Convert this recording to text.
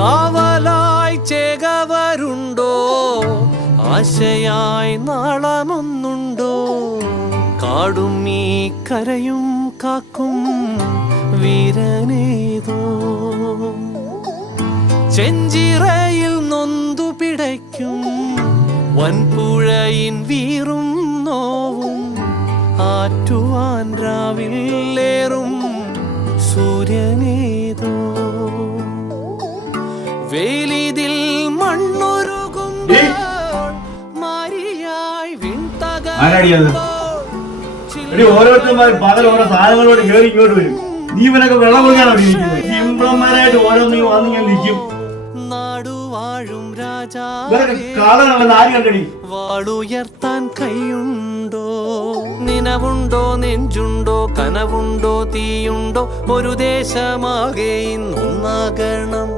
കാവലായി ചേകവരുണ്ടോ, ആശയായി നാളമൊന്നുണ്ടോ? കാടും ഈ കരയും കാക്കും വീരനേതോ, ചെഞ്ചിറയിൽ നൊന്തു പിടയ്ക്കും വൻപുഴയിൻ വീറും നോവും, ആറ്റുവാൻ രാവിലേറും സൂര്യനേതോ. വേലിതിൽ മണ്ണൊരുകുമ്പോൾ മാരിയായി ഓരോരുത്തന്മാർ പകൽ ഓരോ സാധനങ്ങളോട് കയറി ഇങ്ങോട്ട് വരും. നീ ഇവനൊക്കെ വെള്ളം കൊടുക്കാനോ സിംഹന്മാരായിട്ട് ഓരോ നീ വന്ന് ഞാൻ നിൽക്കും. നാടുവാഴും രാജാവേ വാളുയർത്താൻ കൈയുണ്ടോ, നിനവുണ്ടോ, നെഞ്ചുണ്ടോ, കനവുണ്ടോ, തീയുണ്ടോ? ഒരു ദേശമാകെ ഇന്നൊന്നാകണം.